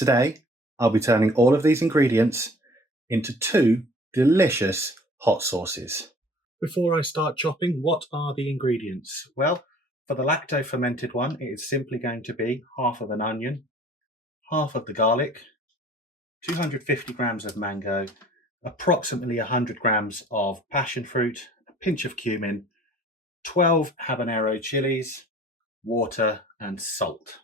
Today, I'll be turning all of these ingredients into 2 delicious hot sauces. Before I start chopping, what are the ingredients? Well, for the lacto-fermented one, it is simply going to be half of an onion, half of the garlic, 250 grams of mango, approximately 100 grams of passion fruit, a pinch of cumin, 12 habanero chilies, water and salt.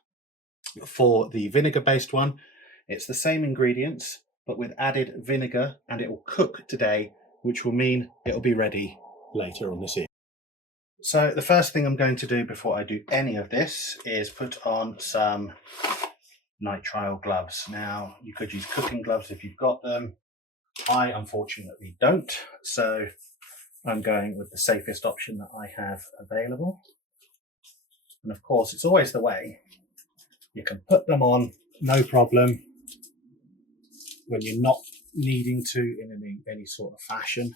For the vinegar-based one, it's the same ingredients, but with added vinegar, and it will cook today, which will mean it'll be ready later on this evening. So the first thing I'm going to do before I do any of this is put on some nitrile gloves. Now, you could use cooking gloves if you've got them. I unfortunately don't, so I'm going with the safest option that I have available. And of course, it's always the way. You can put them on, no problem, when you're not needing to in any sort of fashion.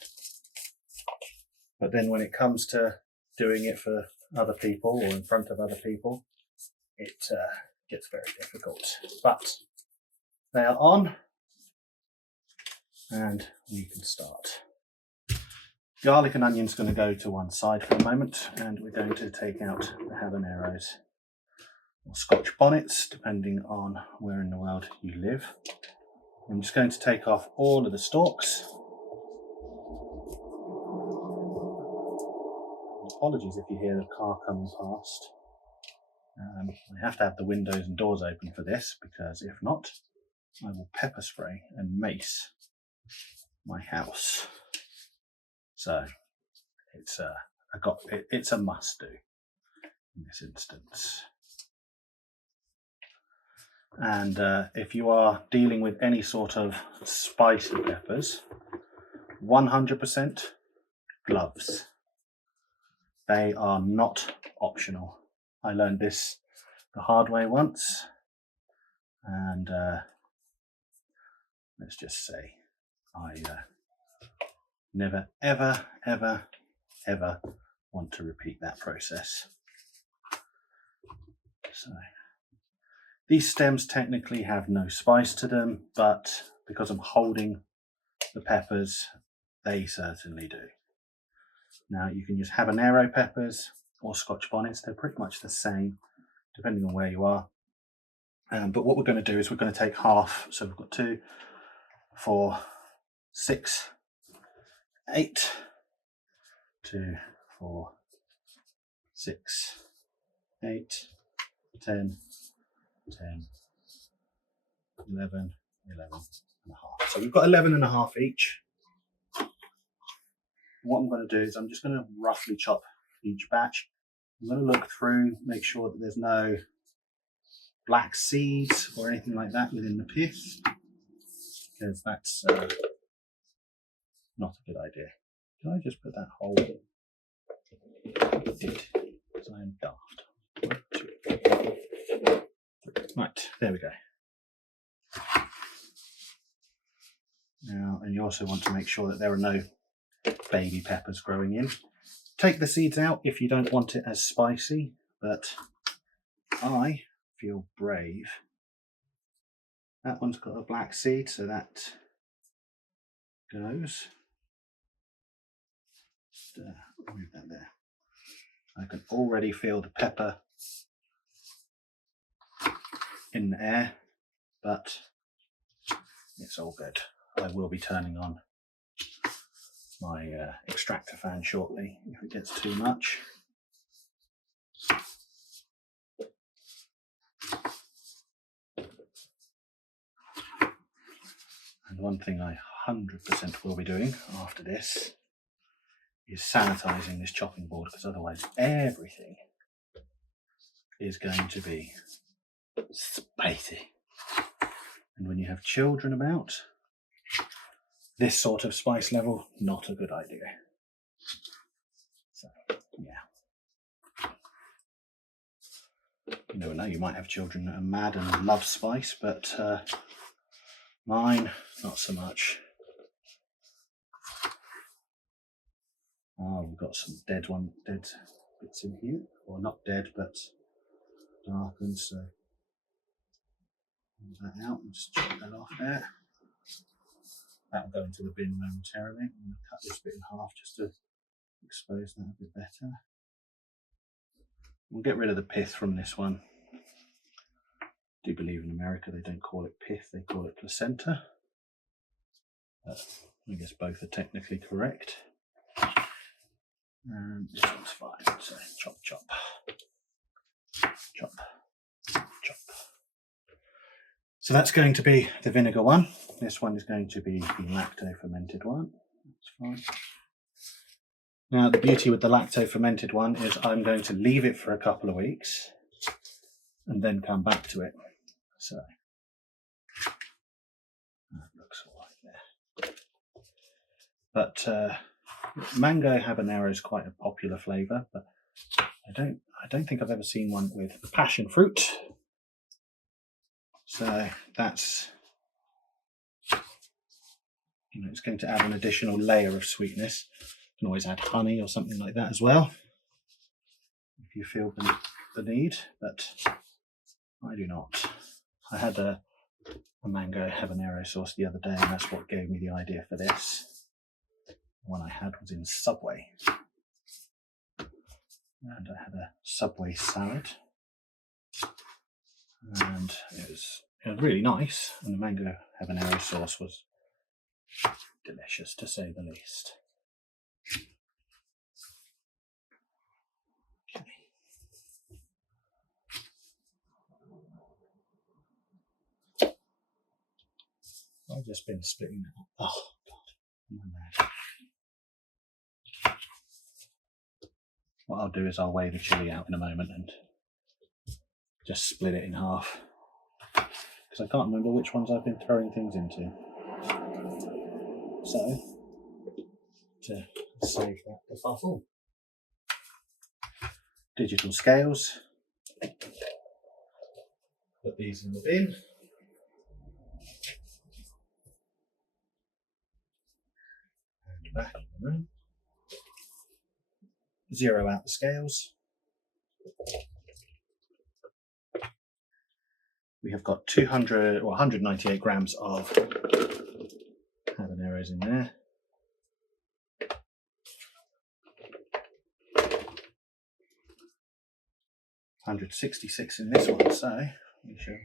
But then when it comes to doing it for other people or in front of other people, it gets very difficult. But they are on, and we can start. Garlic and onion's going to go to one side for a moment, and we're going to take out the habaneros or Scotch bonnets, depending on where in the world you live. I'm just going to take off all of the stalks. Apologies if you hear the car coming past. I have to have the windows and doors open for this, because if not, I will pepper spray and mace my house. So it's a must do in this instance. And if you are dealing with any sort of spicy peppers, 100% gloves. They are not optional. I learned this the hard way once, and let's just say I never, ever, ever, ever want to repeat that process. So these stems technically have no spice to them, but because I'm holding the peppers, they certainly do. Now you can use habanero peppers or Scotch bonnets. They're pretty much the same, depending on where you are. But what we're going to do is we're going to take half. So we've got 2, 4, 6, 8, 2, 4, 6, 8, 10, 10, 11, 11 and a half. So we've got 11 and a half each. What I'm going to do is I'm just going to roughly chop each batch. I'm going to look through, make sure that there's no black seeds or anything like that within the pith, because that's not a good idea. Can I just put that whole in? Because I am daft. 1, 2, 3. Right, there we go. Now, and you also want to make sure that there are no baby peppers growing in. Take the seeds out if you don't want it as spicy, but I feel brave. That one's got a black seed, so that goes. Just move that there. I can already feel the pepper in the air, but it's all good. I will be turning on my extractor fan shortly if it gets too much. And one thing I 100% will be doing after this is sanitizing this chopping board, because otherwise everything is going to be spicy. And when you have children about, this sort of spice level, not a good idea. So, yeah. You never know, you might have children that are mad and love spice, but mine, not so much. Oh, we've got some dead bits in here. Or not dead, but darkened, so Pull that out and just chop that off there. That will go into the bin momentarily. I'm going to cut this bit in half just to expose that a bit better. We'll get rid of the pith from this one. I do believe in America they don't call it pith, they call it placenta. But I guess both are technically correct. And this one's fine, so chop, chop, chop, chop. So that's going to be the vinegar one. This one is going to be the lacto-fermented one. That's fine. Now the beauty with the lacto-fermented one is I'm going to leave it for a couple of weeks and then come back to it. So that looks all right there. But mango habanero is quite a popular flavour, but I don't think I've ever seen one with passion fruit. So that's, it's going to add an additional layer of sweetness. You can always add honey or something like that as well, if you feel the need, but I do not. I had a mango habanero sauce the other day, and that's what gave me the idea for this. The one I had was in Subway, and I had a Subway salad, and it was really nice, and the mango habanero sauce was delicious, to say the least. Okay. I've just been splitting that up. Oh God, my bad. What I'll do is I'll weigh the chili out in a moment and just split it in half, because I can't remember which ones I've been throwing things into. So, to save that kerfuffle, digital scales, put these in the bin, and back in the room, zero out the scales. We have got 198 grams of habaneros in there. $166 in this one, so we should.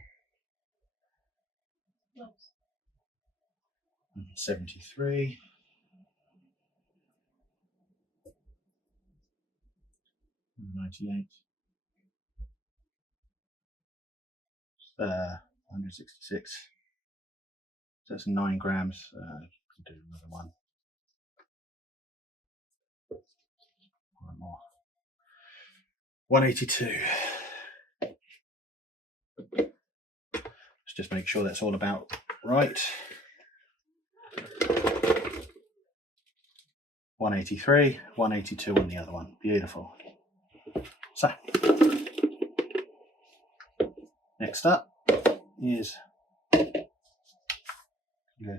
73. 98. 166. So that's 9 grams. Can do another one. One more. 182. Let's just make sure that's all about right. 183, 182 on the other one. Beautiful. So, next up is, go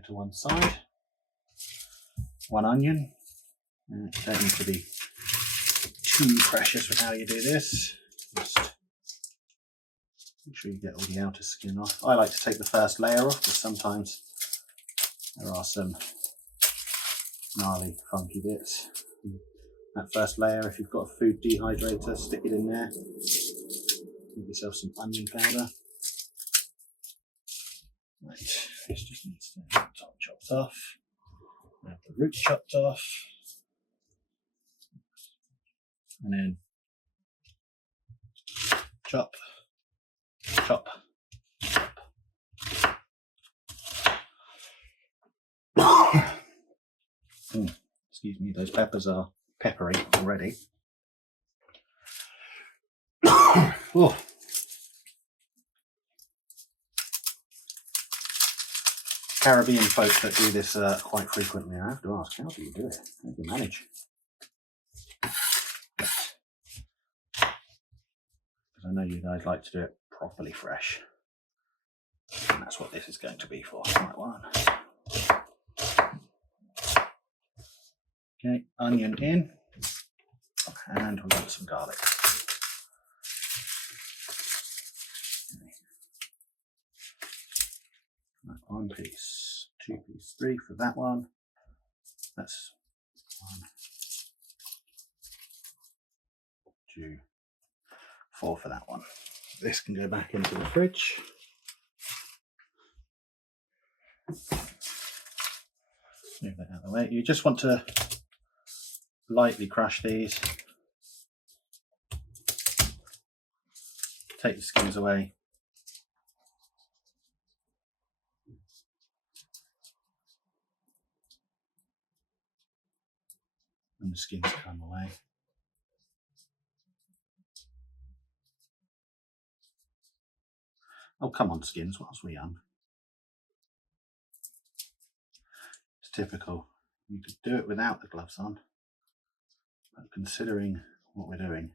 to one side, 1 onion. You don't need to be too precious with how you do this. Just make sure you get all the outer skin off. I like to take the first layer off, because sometimes there are some gnarly, funky bits. That first layer, if you've got a food dehydrator, stick it in there. Give yourself some onion powder. Right, this just needs to have the top chopped off. Have the roots chopped off. And then chop, chop, chop. Excuse me, those peppers are peppery already. Oh. Caribbean folk that do this quite frequently, I have to ask, how do you do it? How do you manage? Because I know you guys like to do it properly fresh. And that's what this is going to be for. Right one. Okay, onion in. And we've got some garlic. one piece, 2 piece, 3 for that one. That's 1, 2, 4 for that one. This can go back into the fridge. Move that out of the way. You just want to lightly crush these. Take the skins away. And the skins come away. Oh, come on, skins, whilst we're young. It's typical. You could do it without the gloves on, but considering what we're doing,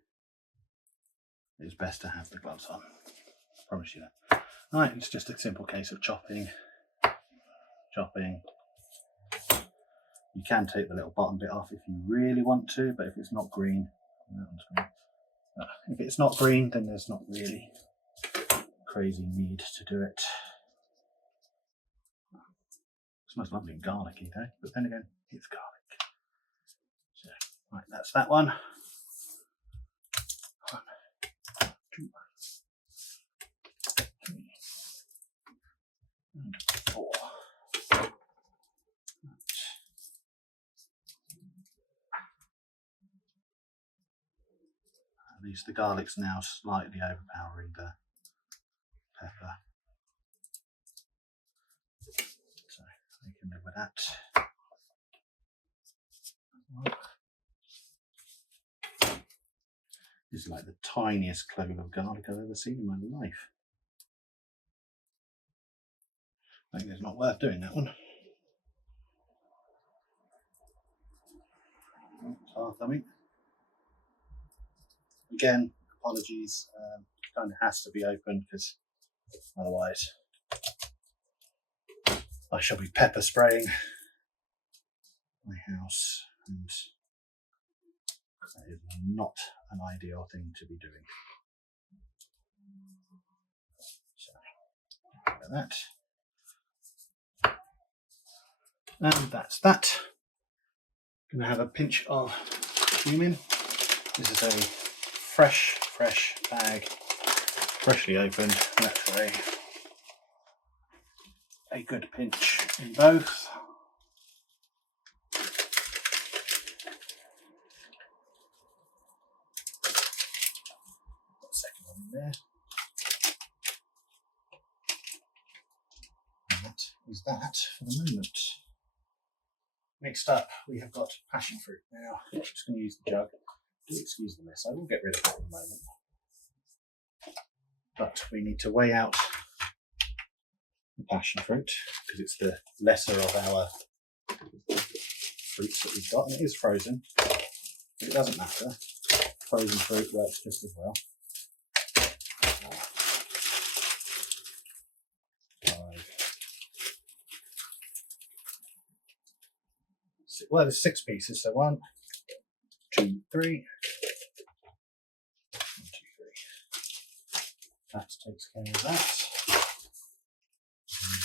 it's best to have the gloves on. I promise you that. Right, it's just a simple case of chopping. You can take the little bottom bit off if you really want to, but if it's not green, that one's green. If it's not green, then there's not really crazy need to do it. It smells lovely and garlicky though, but then again, it's garlic. So, right, that's that one. 1, 2, 3, and 4. At least the garlic's now slightly overpowering the pepper. So we can live with that. This is like the tiniest clove of garlic I've ever seen in my life. I think it's not worth doing that one. Something. Again, apologies. Kind of has to be open because otherwise I shall be pepper spraying my house, and that is not an ideal thing to be doing. So, look at that. And that's that. I'm going to have a pinch of cumin. This is a fresh bag, freshly opened. That's for a good pinch in both. Got a second one in there. And that is that for the moment. Next up, we have got passion fruit. Now, I'm just going to use the jug. Do excuse the mess, I will get rid of it in a moment. But we need to weigh out the passion fruit because it's the lesser of our fruits that we've got, and it is frozen, but it doesn't matter. Frozen fruit works just as well. Well, there's 6 pieces, so 1, 2, 3. 1, 2, 3. That takes care of that.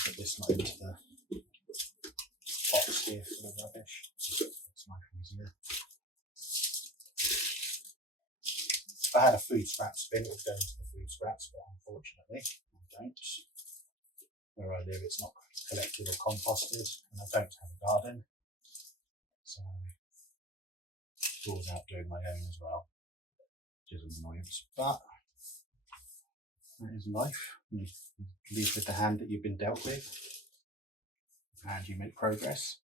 Put this one into the box here for the rubbish. It's much easier. If I had a food scraps bin, it would go into the food scraps, but unfortunately I don't. Where I live, it's not collected or composted, and I don't have a garden. So I'm always out doing my own as well, which is an annoyance, but that is life. You live with the hand that you've been dealt with, and you make progress.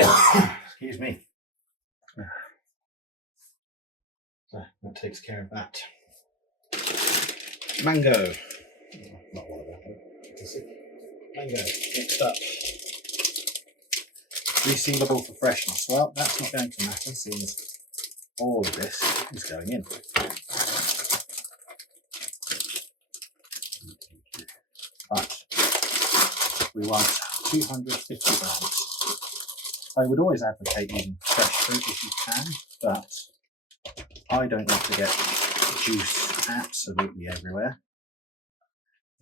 Excuse me. So that takes care of that. Mango. Not one of them. Mango. Next up. Resealable for freshness. Well, that's not going to matter since all of this is going in. But we want 250 grams. I would always advocate using fresh fruit if you can, but I don't want to get juice absolutely everywhere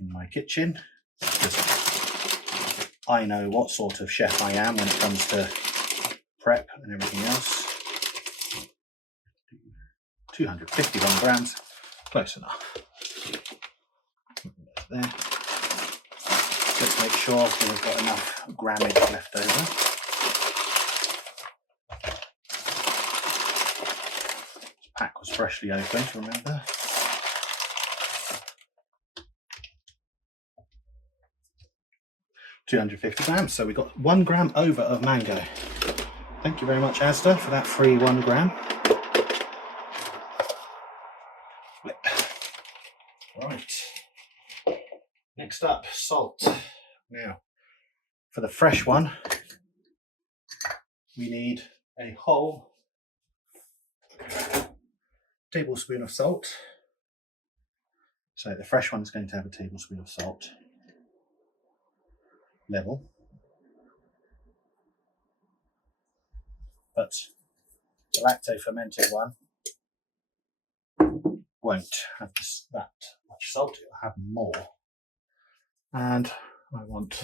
in my kitchen. Just I know what sort of chef I am when it comes to prep and everything else. 251 grams, close enough. There. Let's make sure we've got enough grammage left over. This pack was freshly opened, remember? £250 grams, so we've got 1 gram over of mango. Thank you very much, Asda, for that free 1 gram. Right. Next up, salt. Now, for the fresh one, we need a whole tablespoon of salt. So the fresh one is going to have a tablespoon of salt level. But the lacto-fermented one won't have that much salt, it will have more. And I want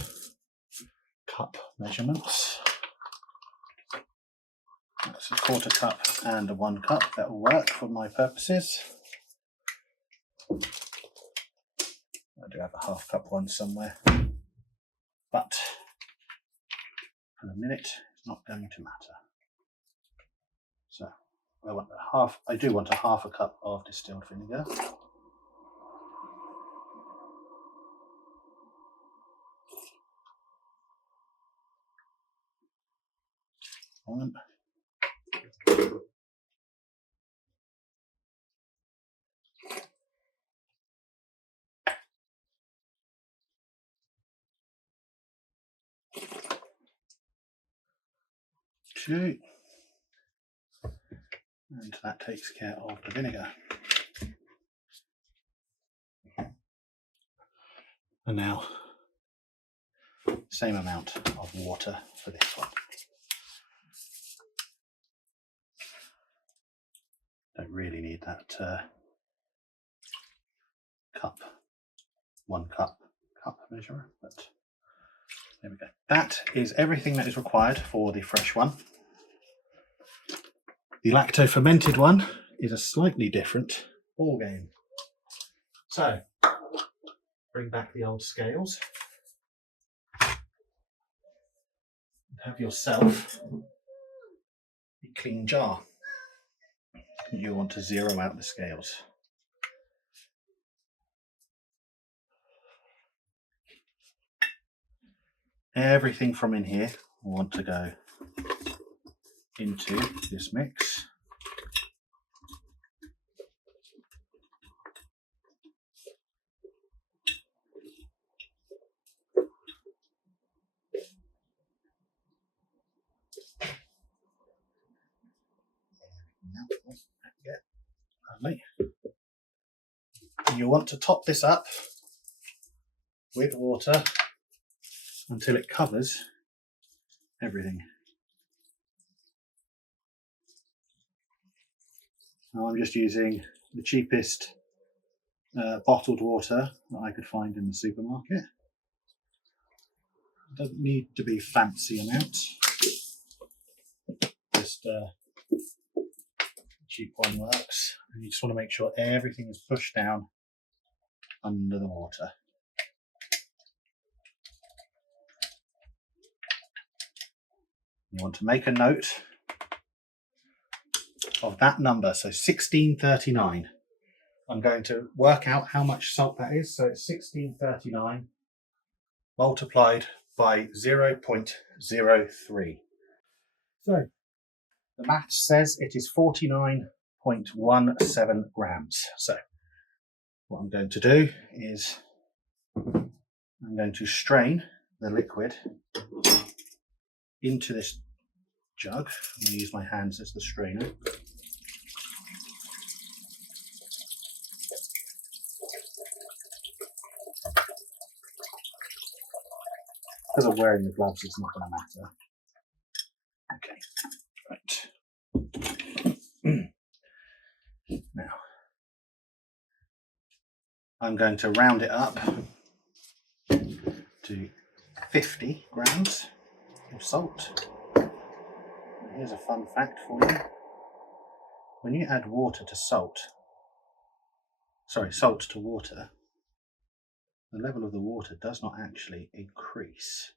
cup measurements. That's a 1/4 cup and a 1 cup, that will work for my purposes. I do have a 1/2 cup one somewhere, but for the minute it's not going to matter. So I do want a 1/2 cup of distilled vinegar. One. 2. And that takes care of the vinegar. And now, same amount of water for this one. Don't really need that one cup measure, but there we go. That is everything that is required for the fresh one. The lacto-fermented one is a slightly different ball game. So, bring back the old scales. Have yourself a clean jar. You want to zero out the scales. Everything from in here will want to go into this mix. Lovely. You want to top this up with water until it covers everything. Now I'm just using the cheapest bottled water that I could find in the supermarket. It doesn't need to be fancy amounts, just cheap one works. And you just want to make sure everything is pushed down under the water. You want to make a note of that number, so 1639. I'm going to work out how much salt that is, so it's 1639 multiplied by 0.03. So the maths says it is 49.17 grams. So what I'm going to do is I'm going to strain the liquid into this jug. I'm going to use my hands as the strainer. Because I'm wearing the gloves, it's not going to matter. Okay, right. Now, I'm going to round it up to 50 grams of salt. Here's a fun fact for you. When you add water to salt to water, the level of the water does not actually increase.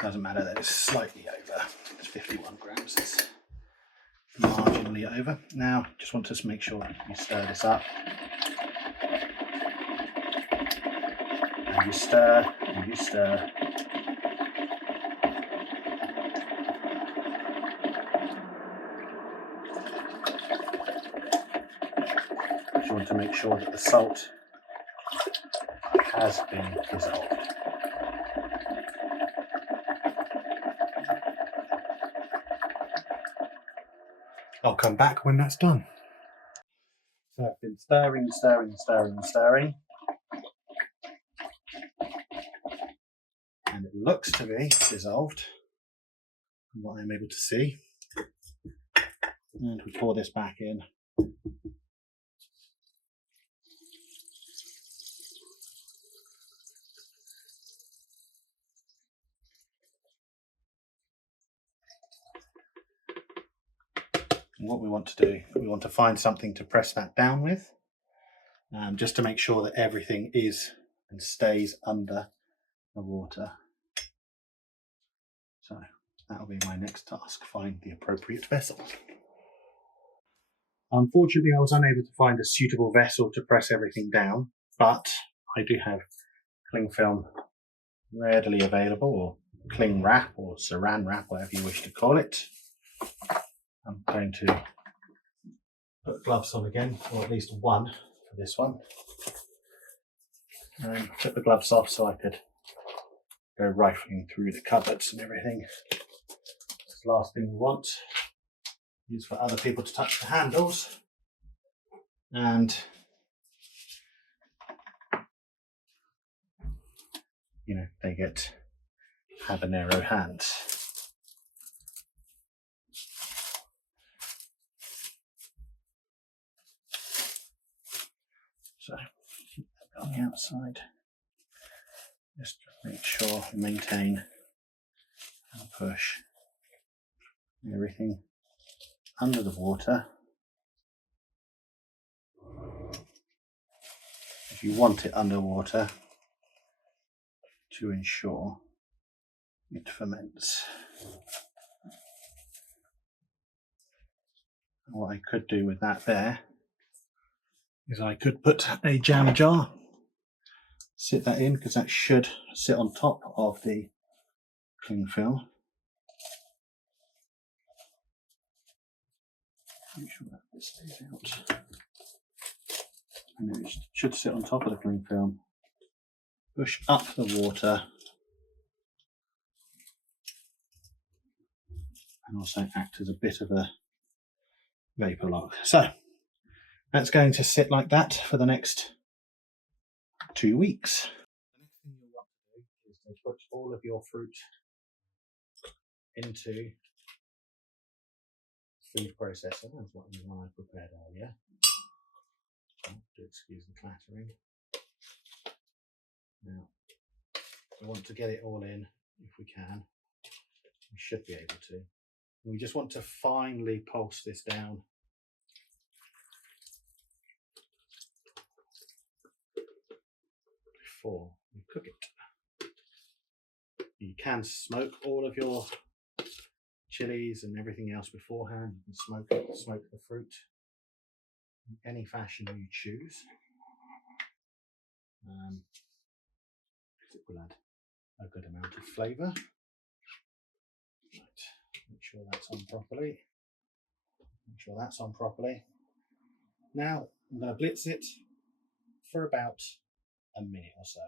Doesn't matter that it's slightly over. It's 51 grams. It's marginally over. Now, just want to make sure you stir this up. And you stir, and you stir. You want to make sure that the salt has been dissolved. I'll come back when that's done. So I've been stirring, and it looks to be dissolved from what I'm able to see. And we pour this back in. And what we want to do, we want to find something to press that down with, just to make sure that everything is and stays under the water. So that'll be my next task, find the appropriate vessel. Unfortunately, I was unable to find a suitable vessel to press everything down, but I do have cling film readily available, or cling wrap, or saran wrap, whatever you wish to call it. I'm going to put gloves on again, or at least one for this one. And took the gloves off so I could go rifling through the cupboards and everything. That's the last thing we want is for other people to touch the handles. And you know, they get habanero hands. So keep that on the outside. Just make sure, maintain and push everything under the water. If you want it underwater to ensure it ferments. And what I could do with that there is I could put a jam jar, sit that in, because that should sit on top of the cling film. Make sure that this stays out. And it should sit on top of the cling film. Push up the water and also act as a bit of a vapor lock. So that's going to sit like that for the next 2 weeks. The next thing you'll want to do is to put all of your fruit into food processor. That's what the one I prepared earlier. Do excuse the clattering. Now, we want to get it all in if we can. We should be able to. We just want to finely pulse this down. Before you cook it. You can smoke all of your chilies and everything else beforehand. You can smoke the fruit in any fashion you choose. It will add a good amount of flavour. Right. Make sure that's on properly. Make sure that's on properly. Now I'm going to blitz it for about a minute or so.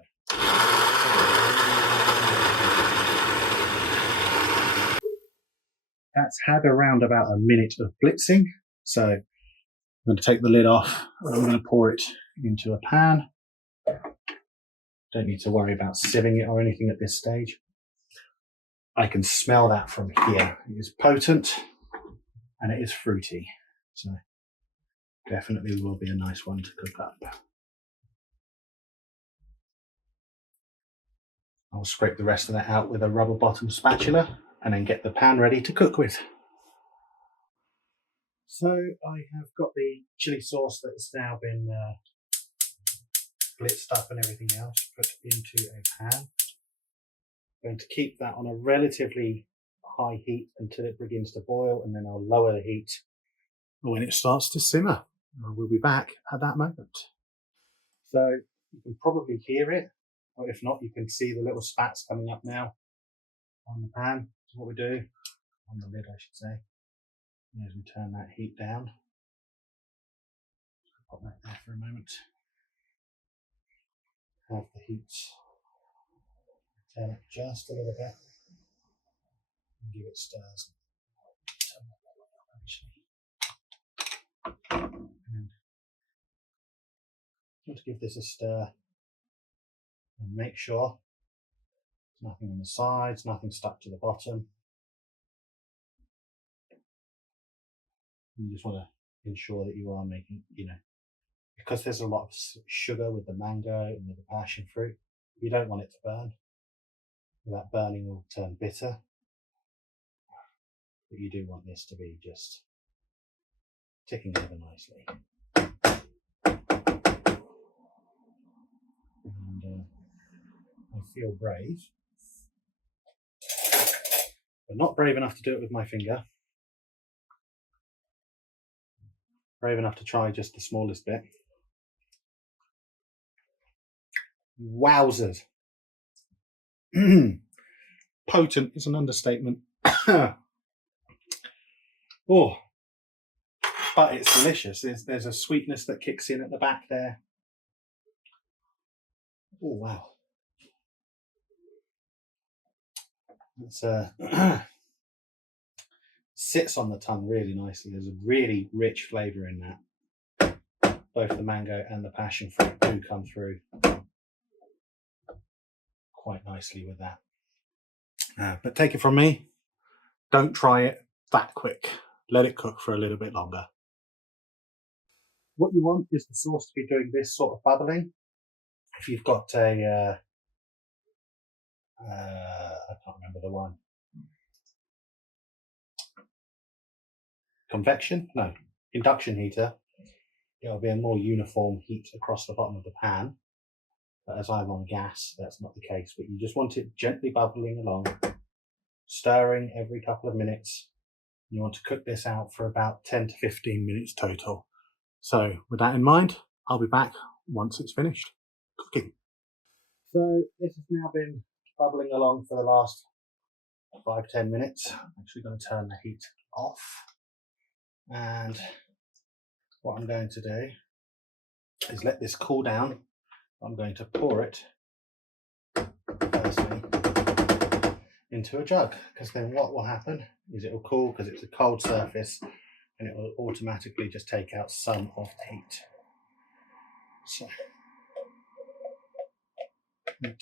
That's had around about a minute of blitzing. So I'm going to take the lid off and I'm going to pour it into a pan. Don't need to worry about sieving it or anything at this stage. I can smell that from here. It is potent and it is fruity. So definitely will be a nice one to cook up. I'll scrape the rest of that out with a rubber bottom spatula and then get the pan ready to cook with. So I have got the chili sauce that has now been blitzed up and everything else put into a pan. I'm going to keep that on a relatively high heat until it begins to boil, and then I'll lower the heat when it starts to simmer. We'll be back at that moment. So you can probably hear it, or if not, you can see the little spats coming up now on the pan. So what we do, on the lid I should say, is we turn that heat down. Pop that there for a moment. Have the heat, turn it just a little bit and give it stirs. Turn that up actually. And just give this a stir and make sure there's nothing on the sides, nothing stuck to the bottom. You just want to ensure that you are making, because there's a lot of sugar with the mango and with the passion fruit, you don't want it to burn. That burning will turn bitter. But you do want this to be just ticking over nicely. And I feel brave, but not brave enough to do it with my finger. Brave enough to try just the smallest bit. Wowzers. Potent is an understatement. Oh, but it's delicious. There's a sweetness that kicks in at the back there. Oh, wow. It's sits on the tongue really nicely. There's a really rich flavour in that. Both the mango and the passion fruit do come through quite nicely with that. But take it from me, don't try it that quick. Let it cook for a little bit longer. What you want is the sauce to be doing this sort of bubbling. If you've got a, I can't remember the one. Induction heater. It'll be a more uniform heat across the bottom of the pan. But as I'm on gas, that's not the case. But you just want it gently bubbling along, stirring every couple of minutes. You want to cook this out for about 10 to 15 minutes total. So with that in mind, I'll be back once it's finished cooking. So this has now been bubbling along for the last 5-10 minutes. I'm actually going to turn the heat off. And what I'm going to do is let this cool down. I'm going to pour it firstly into a jug, because then what will happen is it will cool because it's a cold surface, and it will automatically just take out some of the heat. So I'm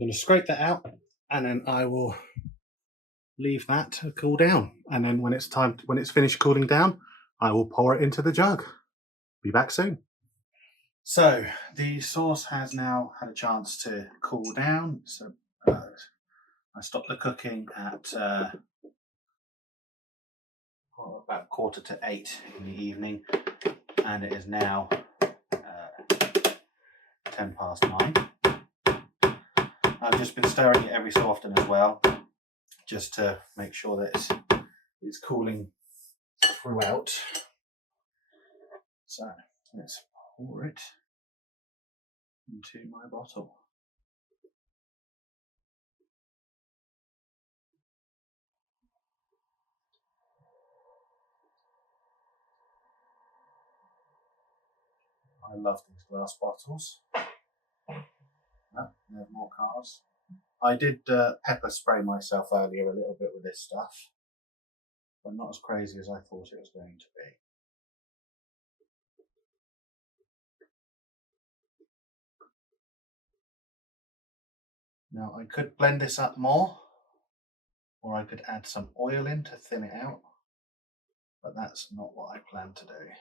going to scrape that out, and then I will leave that to cool down. And then when it's finished cooling down, I will pour it into the jug. Be back soon. So the sauce has now had a chance to cool down. So I stopped the cooking at about 7:45 in the evening, and it is now 9:10. I've just been stirring it every so often as well, just to make sure that it's cooling throughout. So let's pour it into my bottle. I love these glass bottles. Oh, there's more cars. I did pepper spray myself earlier a little bit with this stuff, but not as crazy as I thought it was going to be. Now I could blend this up more, or I could add some oil in to thin it out, but that's not what I plan to do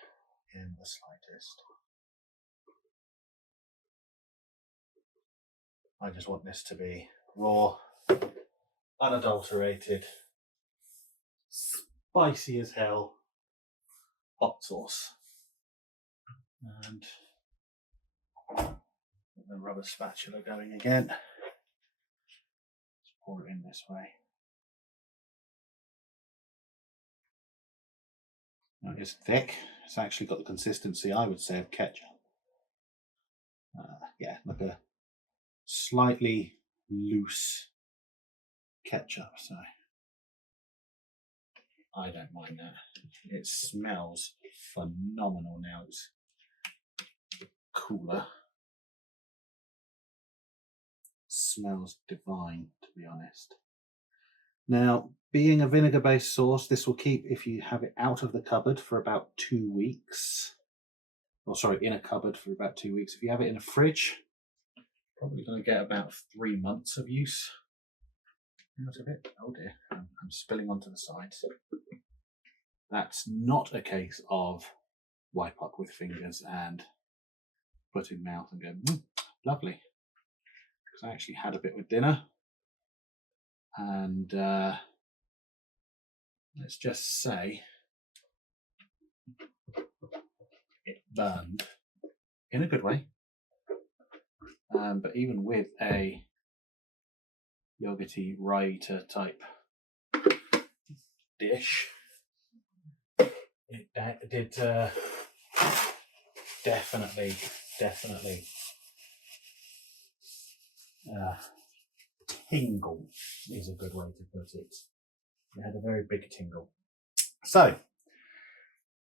in the slightest. I just want this to be raw, unadulterated, spicy as hell hot sauce. And the rubber spatula going again. Let's pour it in this way. Now it's thick. It's actually got the consistency, I would say, of ketchup. Yeah, like a slightly loose ketchup. So I don't mind that. It smells phenomenal now. It's cooler. Smells divine, to be honest. Now, being a vinegar-based sauce, this will keep, if you have it out of the cupboard, for about 2 weeks. Or sorry, in a cupboard for about 2 weeks. If you have it in a fridge, probably going to get about 3 months of use out of it. Oh dear, I'm spilling onto the sides. That's not a case of wipe up with fingers and put in mouth and go, lovely. Because I actually had a bit with dinner. And let's just say it burned in a good way. But even with a yogurty raita type dish, it did definitely tingle is a good way to put it. It had a very big tingle. So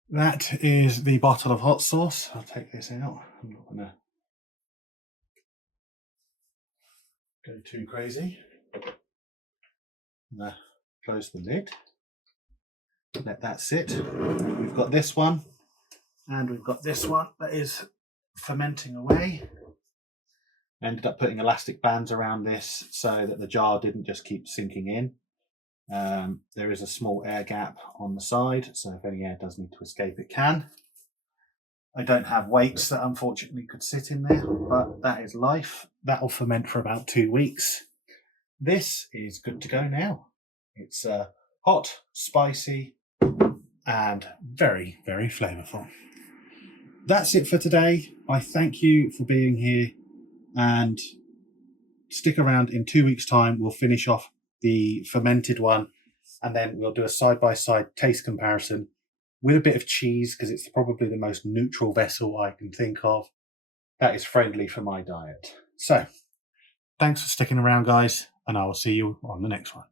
that is the bottle of hot sauce. I'll take this out. I'm not going to go too crazy. Close the lid. Let that sit. We've got this one and we've got this one that is fermenting away. I ended up putting elastic bands around this so that the jar didn't just keep sinking in. There is a small air gap on the side, so if any air does need to escape, it can. I don't have weights that unfortunately could sit in there, but that is life. That will ferment for about 2 weeks. This is good to go now. It's hot, spicy, and very, very flavourful. That's it for today. I thank you for being here, and stick around. In 2 weeks' time. We'll finish off the fermented one, and then we'll do a side-by-side taste comparison with a bit of cheese, because it's probably the most neutral vessel I can think of that is friendly for my diet. So thanks for sticking around, guys, and I will see you on the next one.